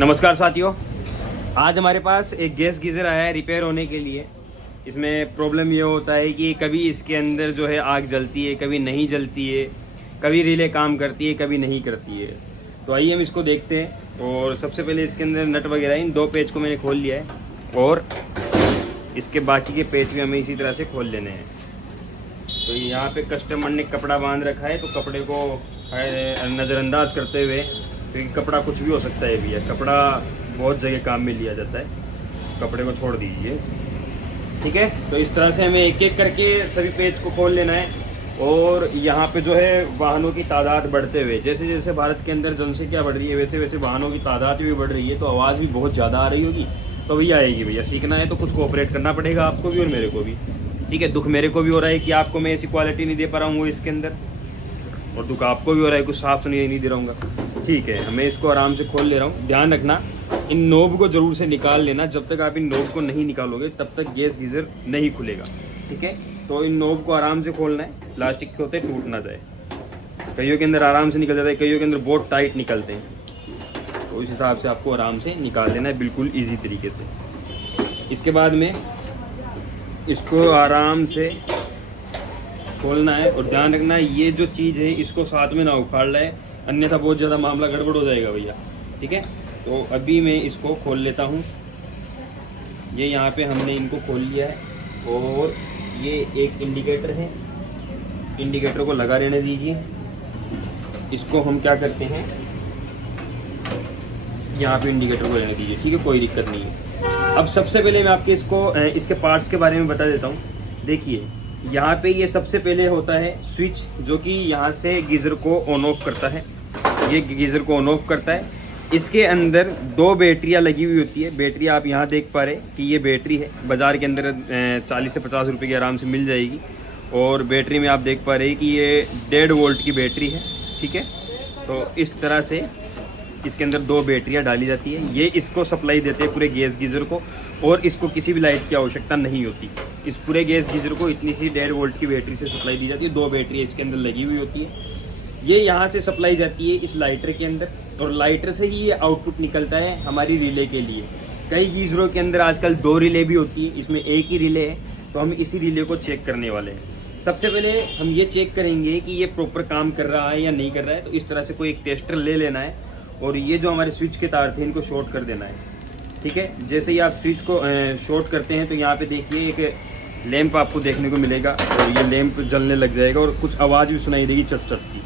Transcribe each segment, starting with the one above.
नमस्कार साथियों, आज हमारे पास एक गैस गीज़र आया है रिपेयर होने के लिए। इसमें प्रॉब्लम ये होता है कि कभी इसके अंदर जो है आग जलती है, कभी नहीं जलती है, कभी रिले काम करती है, कभी नहीं करती है। तो आइए हम इसको देखते हैं। और सबसे पहले इसके अंदर नट वगैरह इन 2 पेच को मैंने खोल लिया है और इसके बाकी के पेच भी हमें इसी तरह से खोल लेने हैं। तो यहाँ पे कस्टमर ने कपड़ा बांध रखा है, तो कपड़े को नज़रअंदाज करते हुए, क्योंकि कपड़ा कुछ भी हो सकता है भैया, कपड़ा बहुत जगह काम में लिया जाता है, कपड़े को छोड़ दीजिए। ठीक है, तो इस तरह से हमें एक एक करके सभी पेज को खोल लेना है। और यहाँ पे जो है वाहनों की तादाद बढ़ते हुए, जैसे जैसे भारत के अंदर जनसंख्या बढ़ रही है, वैसे वैसे वाहनों की तादाद भी बढ़ रही है, तो आवाज़ भी बहुत ज़्यादा आ रही होगी। तो भैया आएगी भैया, सीखना है तो कुछ कोऑपरेट करना पड़ेगा आपको भी और मेरे को भी। ठीक है, दुख मेरे को भी हो रहा है कि आपको मैं ऐसी क्वालिटी नहीं दे पा रहा हूँ इसके अंदर, और दुख आपको भी हो रहा है कुछ साफ सुनिए नहीं दे रहूँगा। ठीक है, मैं इसको आराम से खोल ले रहा हूँ। ध्यान रखना, इन नोब को जरूर से निकाल लेना। जब तक आप इन नोब को नहीं निकालोगे तब तक गैस गीज़र नहीं खुलेगा। ठीक है, तो इन नोब को आराम से खोलना है, प्लास्टिक के होते टूट ना जाए। कईयों के अंदर आराम से निकल जाता है, कईयों के अंदर बहुत टाइट निकलते हैं, तो इस हिसाब से आपको आराम से निकाल लेना है, बिल्कुल ईजी तरीके से। इसके बाद में इसको आराम से खोलना है और ध्यान रखना है ये जो चीज़ है इसको साथ में ना उखाड़ लाए, अन्यथा बहुत ज़्यादा मामला गड़बड़ हो जाएगा भैया। ठीक है, तो अभी मैं इसको खोल लेता हूँ। ये यहाँ पे हमने इनको खोल लिया है और ये एक इंडिकेटर है, इंडिकेटर को लगा रहने दीजिए। इसको हम क्या करते हैं, यहाँ पे इंडिकेटर को रहने दीजिए। ठीक है, कोई दिक्कत नहीं है। अब सबसे पहले मैं आपके इसके पार्ट्स के बारे में बता देता हूँ। देखिए, यहाँ पे ये सबसे पहले होता है स्विच, जो कि यहाँ से गीज़र को ऑन ऑफ करता है। ये गीज़र को ऑन ऑफ करता है। इसके अंदर 2 बैटरियाँ लगी हुई होती है। बैटरी आप यहाँ देख पा रहे कि ये बैटरी है, बाज़ार के अंदर 40 से 50 रुपये की आराम से मिल जाएगी। और बैटरी में आप देख पा रहे कि ये 1.5 वोल्ट की बैटरी है। ठीक है, तो इस तरह से इसके अंदर 2 बैटरियाँ डाली जाती है। ये इसको सप्लाई देते हैं पूरे गैस गीज़र को, और इसको किसी भी लाइट की आवश्यकता नहीं होती। इस पूरे गैस गीज़र को इतनी सी 1.5 वोल्ट की बैटरी से सप्लाई दी जाती है। 2 बैटरी इसके अंदर लगी हुई होती है। ये यहाँ से सप्लाई जाती है इस लाइटर के अंदर, और लाइटर से ही ये आउटपुट निकलता है हमारी रिले के लिए। कई गीज़रों के अंदर आजकल 2 रिले भी होती है, इसमें एक ही रिले है। तो हम इसी रिले को चेक करने वाले हैं। सबसे पहले हम ये चेक करेंगे कि ये प्रॉपर काम कर रहा है या नहीं कर रहा है। तो इस तरह से कोई एक टेस्टर ले लेना है और ये जो हमारे स्विच के तार थे इनको शॉर्ट कर देना है। ठीक है, जैसे ही आप स्विच को शॉर्ट करते हैं तो यहाँ पे देखिए एक लैंप आपको देखने को मिलेगा, और ये लैंप जलने लग जाएगा और कुछ आवाज़ भी सुनाई देगी चट चट की।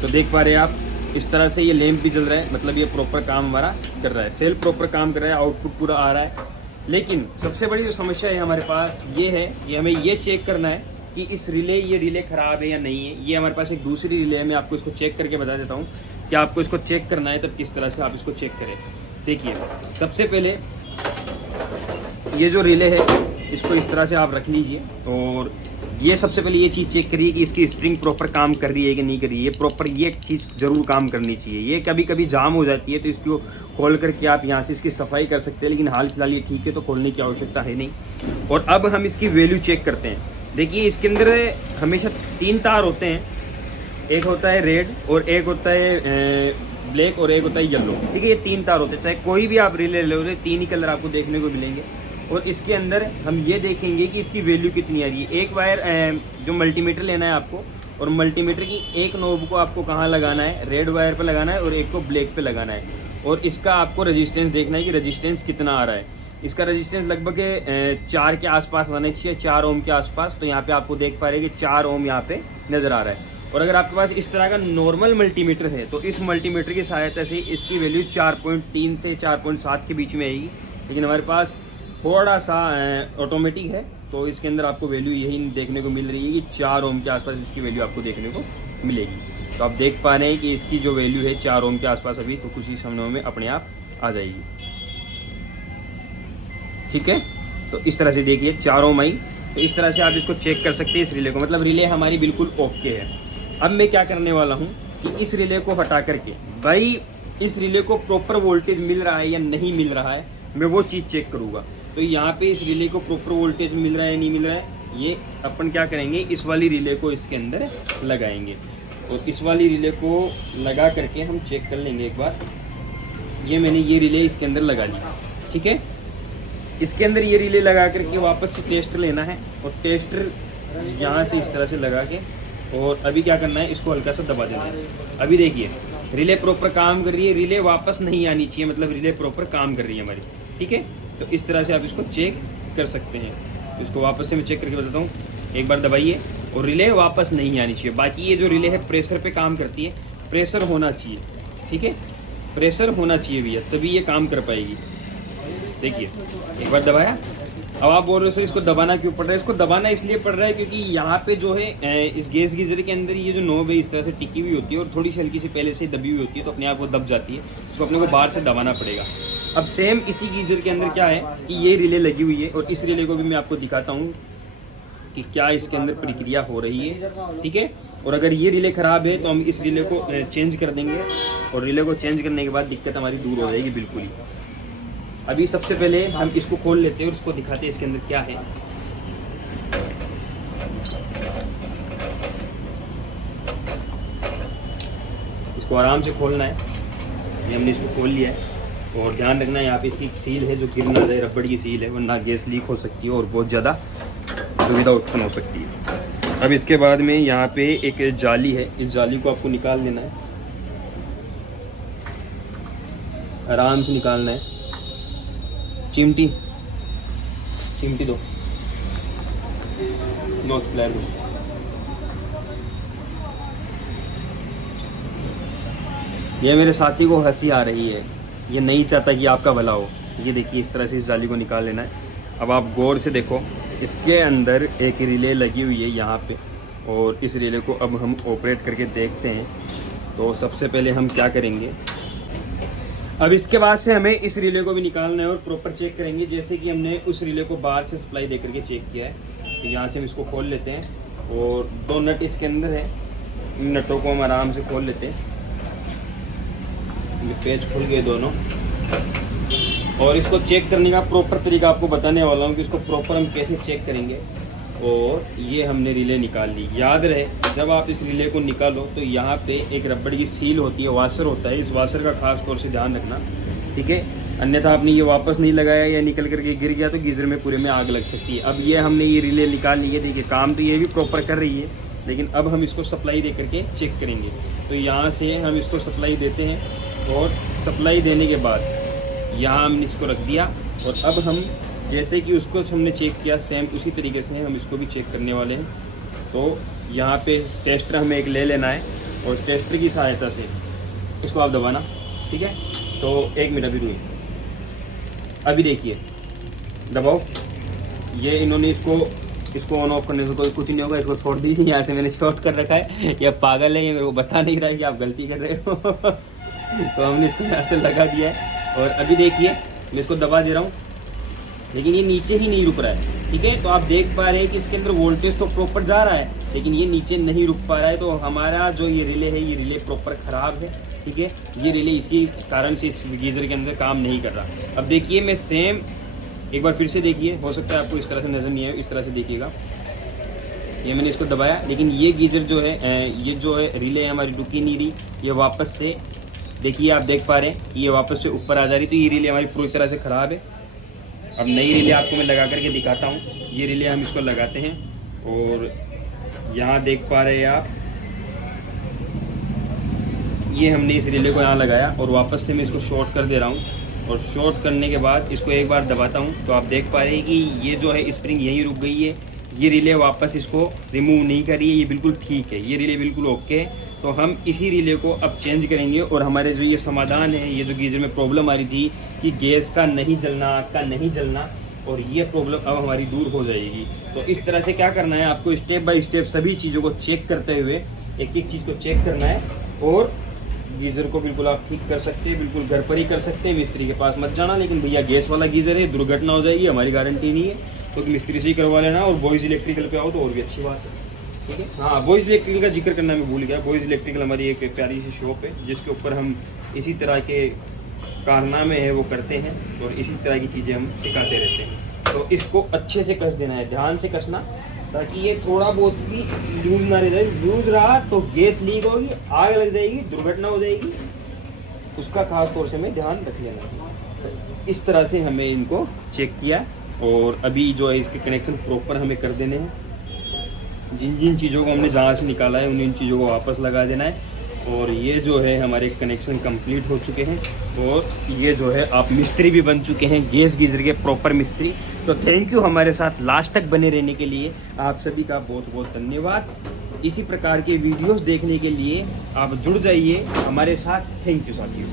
तो देख पा रहे हैं आप, इस तरह से ये लैंप भी जल रहा है, मतलब ये प्रॉपर काम हमारा कर रहा है, सेल प्रॉपर काम कर रहा है, आउटपुट पूरा आ रहा है। लेकिन सबसे बड़ी जो समस्या है हमारे पास ये है कि हमें ये चेक करना है कि ये रिले ख़राब है या नहीं है। ये हमारे पास एक दूसरी रिले है, मैं आपको इसको चेक करके बता देता हूँ कि आपको इसको चेक करना है तब किस तरह से आप इसको चेक करें। देखिए, सबसे पहले ये जो रिले है इसको इस तरह से आप रख लीजिए, और ये सबसे पहले ये चीज़ चेक करिए कि इसकी स्प्रिंग प्रॉपर काम कर रही है कि नहीं कर रही है। ये प्रॉपर ये चीज़ ज़रूर काम करनी चाहिए। ये कभी कभी जाम हो जाती है, तो इसको खोल करके आप यहाँ से इसकी सफाई कर सकते हैं, लेकिन हाल फिलहाल ये ठीक है, तो खोलने की आवश्यकता है नहीं। और अब हम इसकी वैल्यू चेक करते हैं। देखिए, इसके अंदर हमेशा 3 तार होते हैं, एक होता है रेड और एक होता है ब्लैक और एक होता है येलो। ठीक है, ये 3 तार होते हैं। चाहे कोई भी आप रिले ले लो, 3 ही कलर आपको देखने को मिलेंगे। और इसके अंदर हम ये देखेंगे कि इसकी वैल्यू कितनी आ रही है। एक वायर जो मल्टीमीटर लेना है आपको, और मल्टीमीटर की एक नोब को आपको कहाँ लगाना है, रेड वायर पे लगाना है और एक को ब्लैक पे लगाना है। और इसका आपको रेजिस्टेंस देखना है कि रेजिस्टेंस कितना आ रहा है। इसका रेजिस्टेंस लगभग 4 के आसपास आना चाहिए, 4 ओम के आसपास। तो यहाँ पे आपको देख पा रहे हैं कि 4 ओम यहाँ पे नज़र आ रहा है। और अगर आपके पास इस तरह का नॉर्मल मल्टीमीटर है तो इस मल्टीमीटर की सहायता से इसकी वैल्यू 4.3 से 4.7 के बीच में आएगी। लेकिन हमारे पास थोड़ा सा ऑटोमेटिक है, तो इसके अंदर आपको वैल्यू यही देखने को मिल रही है कि 4 ओम के आसपास इसकी वैल्यू आपको देखने को मिलेगी। तो आप देख पा रहे हैं कि इसकी जो वैल्यू है 4 ओम के आसपास अभी, तो कुछ ही समय में अपने आप आ जाएगी। ठीक है, तो इस तरह से देखिए 4 ओम आई। तो इस तरह से आप इसको चेक कर सकते हैं इस रिले को, मतलब रिले हमारी बिल्कुल ओके है। अब मैं क्या करने वाला हूँ कि इस रिले को हटा करके, भाई इस रिले को प्रॉपर वोल्टेज मिल रहा है या नहीं मिल रहा है, मैं वो चीज़ चेक करूँगा। तो यहाँ पे इस रिले को प्रॉपर वोल्टेज मिल रहा है नहीं मिल रहा है, ये अपन क्या करेंगे, इस वाली रिले को इसके अंदर लगाएंगे। और इस वाली रिले को लगा करके हम चेक कर लेंगे एक बार ये मैंने ये रिले इसके अंदर लगा ली, ठीक है। इसके अंदर ये रिले लगा करके वापस से टेस्टर लेना है और टेस्टर यहाँ से इस तरह से लगा के, और अभी क्या करना है, इसको हल्का सा दबा देना है। अभी देखिए रिले प्रॉपर काम कर रही है, रिले वापस नहीं आनी चाहिए, मतलब रिले प्रॉपर काम कर रही है हमारी, ठीक है। तो इस तरह से आप इसको चेक कर सकते हैं। तो इसको वापस से मैं चेक करके बताता हूँ। एक बार दबाइए और रिले वापस नहीं आनी चाहिए। बाकी ये जो रिले है प्रेशर पे काम करती है, प्रेशर होना चाहिए, ठीक है, प्रेशर होना चाहिए भैया, तभी ये काम कर पाएगी। देखिए एक बार दबाया। अब आप बोल रहे हो सर इसको दबाना क्यों पड़ रहा है? इसको दबाना इसलिए पड़ रहा है क्योंकि यहाँ पे जो है इस गैस गीजर के अंदर ये जो नोब है इस तरह से टिकी हुई होती है और थोड़ी सी हल्की सी पहले से दबी हुई होती है, तो अपने आप वो दब जाती है। इसको अपने को बाहर से दबाना पड़ेगा। अब सेम इसी गीजर के अंदर क्या है कि ये रिले लगी हुई है और इस रिले को भी मैं आपको दिखाता हूँ कि क्या इसके अंदर प्रक्रिया हो रही है, ठीक है। और अगर ये रिले ख़राब है तो हम इस रिले को चेंज कर देंगे और रिले को चेंज करने के बाद दिक्कत हमारी दूर हो जाएगी बिल्कुल ही। अभी सबसे पहले हम इसको खोल लेते हैं और उसको दिखाते हैं इसके अंदर क्या है। इसको आराम से खोलना है। ये हमने इसको खोल लिया है और ध्यान रखना है यहाँ पे इसकी सील है जो गिर ना जाए, रबड़ की सील है, वरना गैस लीक हो सकती है और बहुत ज़्यादा दुविधा उत्पन्न हो सकती है। अब इसके बाद में यहाँ पे एक जाली है, इस जाली को आपको निकाल देना है, आराम से निकालना है। चिमटी दो, नोच प्लेयर दो। ये मेरे साथी को हंसी आ रही है, ये नहीं चाहता कि आपका भला हो। ये देखिए इस तरह से इस जाली को निकाल लेना है। अब आप गौर से देखो, इसके अंदर एक रिले लगी हुई है यहाँ पे, और इस रिले को अब हम ऑपरेट करके देखते हैं। तो सबसे पहले हम क्या करेंगे, अब इसके बाद से हमें इस रिले को भी निकालना है और प्रॉपर चेक करेंगे, जैसे कि हमने उस रिले को बाहर से सप्लाई दे करके चेक किया है। तो यहाँ से हम इसको खोल लेते हैं और दो नट इसके अंदर है, इन नटों को हम आराम से खोल लेते हैं। ये पेच खुल गए दोनों, और इसको चेक करने का प्रॉपर तरीका आपको बताने वाला हूँ कि इसको प्रॉपर हम कैसे चेक करेंगे। और ये हमने रिले निकाल ली। याद रहे जब आप इस रिले को निकालो तो यहाँ पे एक रबड़ की सील होती है, वाशर होता है, इस वाशर का खास तौर से ध्यान रखना, ठीक है। अन्यथा आपने ये वापस नहीं लगाया या निकल करके गिर गया तो गीजर में पूरे में आग लग सकती है। अब ये हमने ये रिले निकाल ली है, देखिए काम तो ये भी प्रॉपर कर रही है, लेकिन अब हम इसको सप्लाई दे करके चेक करेंगे। तो यहाँ से हम इसको सप्लाई देते हैं और सप्लाई देने के बाद यहाँ हमने इसको रख दिया, और अब हम जैसे कि उसको हमने चेक किया सेम उसी तरीके से हम इसको भी चेक करने वाले हैं। तो यहाँ पे टेस्टर हमें एक ले लेना है और टेस्टर की सहायता से इसको आप दबाना, ठीक है। तो 1 मिनट अभी रुकिए, अभी देखिए दबाओ। ये इन्होंने इसको ऑन ऑफ करने से कोई कुछ नहीं होगा, इसको छोड़ दीजिए। यहाँ से मैंने शॉर्ट कर रखा है, यह पागल है, ये मेरे को बता नहीं रहा है कि आप गलती कर रहे हो। तो हमने इसको यहाँ से लगा दिया है और अभी देखिए मैं इसको दबा दे रहा हूँ, लेकिन ये नीचे ही नहीं रुक रहा है, ठीक है। तो आप देख पा रहे हैं कि इसके अंदर वोल्टेज तो प्रॉपर जा रहा है, लेकिन ये नीचे नहीं रुक पा रहा है। तो हमारा जो ये रिले है, ये रिले प्रॉपर ख़राब है, ठीक है। ये रिले इसी कारण से इस गीज़र के अंदर काम नहीं कर रहा। अब देखिए मैं सेम एक बार फिर से देखिए, हो सकता है आपको इस तरह से नज़र नहीं आए, इस तरह से देखिएगा। ये मैंने इसको दबाया, लेकिन ये गीज़र जो है, ये जो है रिले हमारी रुकी नहीं रही, ये वापस से देखिए, आप देख पा रहे हैं कि ये वापस से ऊपर आ जा रही। तो ये रिले हमारी पूरी तरह से ख़राब है। अब नई रिले आपको मैं लगा करके दिखाता हूँ। ये रिले हम इसको लगाते हैं और यहाँ देख पा रहे हैं आप, ये हमने इस रिले को यहाँ लगाया और वापस से मैं इसको शॉर्ट कर दे रहा हूँ। और शॉर्ट करने के बाद इसको एक बार दबाता हूँ, तो आप देख पा रहे हैं कि ये जो है स्प्रिंग यहीं रुक गई है। ये रिले वापस इसको रिमूव नहीं करी है, ये बिल्कुल ठीक है, ये रिले बिल्कुल ओके है। तो हम इसी रिले को अब चेंज करेंगे और हमारे जो ये समाधान है, ये जो गीज़र में प्रॉब्लम आ रही थी कि गैस का नहीं जलना, आग का नहीं जलना, और ये प्रॉब्लम अब हमारी दूर हो जाएगी। तो इस तरह से क्या करना है, आपको स्टेप बाय स्टेप सभी चीज़ों को चेक करते हुए एक एक चीज़ को चेक करना है और गीज़र को बिल्कुल आप ठीक कर सकते हैं, बिल्कुल घर पर ही कर सकते हैं, मिस्त्री के पास मत जाना। लेकिन भैया गैस वाला गीज़र है, दुर्घटना हो जाएगी, हमारी गारंटी नहीं है, तो मिस्त्री से ही करवा लेना। और बॉयज़ इलेक्ट्रिकल पे आओ तो और भी अच्छी बात है, ठीक है। हाँ, बॉयज़ इलेक्ट्रिकल का जिक्र करना मैं भूल गया। बॉयज़ इलेक्ट्रिकल हमारी एक प्यारी सी शॉप है जिसके ऊपर हम इसी तरह के कारनामे हैं वो करते हैं और इसी तरह की चीज़ें हम सिखाते रहते हैं। तो इसको अच्छे से कस देना है, ध्यान से कसना, ताकि ये थोड़ा बहुत भी लूज ना रह जाए। लूज रहा तो गैस लीक होगी, आग लग जाएगी, दुर्घटना हो जाएगी। उसका खास तौर से हमें ध्यान रख लेना है। इस तरह से हमें इनको चेक किया और अभी जो है इसके कनेक्शन प्रॉपर हमें कर देने हैं। जिन जिन चीज़ों को हमने जहाँ से निकाला है उन चीज़ों को वापस लगा देना है। और ये जो है हमारे कनेक्शन कंप्लीट हो चुके हैं और ये जो है आप मिस्त्री भी बन चुके हैं, गैस गीजर के प्रॉपर मिस्त्री। तो थैंक यू हमारे साथ लास्ट तक बने रहने के लिए, आप सभी का बहुत बहुत धन्यवाद। इसी प्रकार के वीडियोस देखने के लिए आप जुड़ जाइए हमारे साथ। थैंक यू साथियों।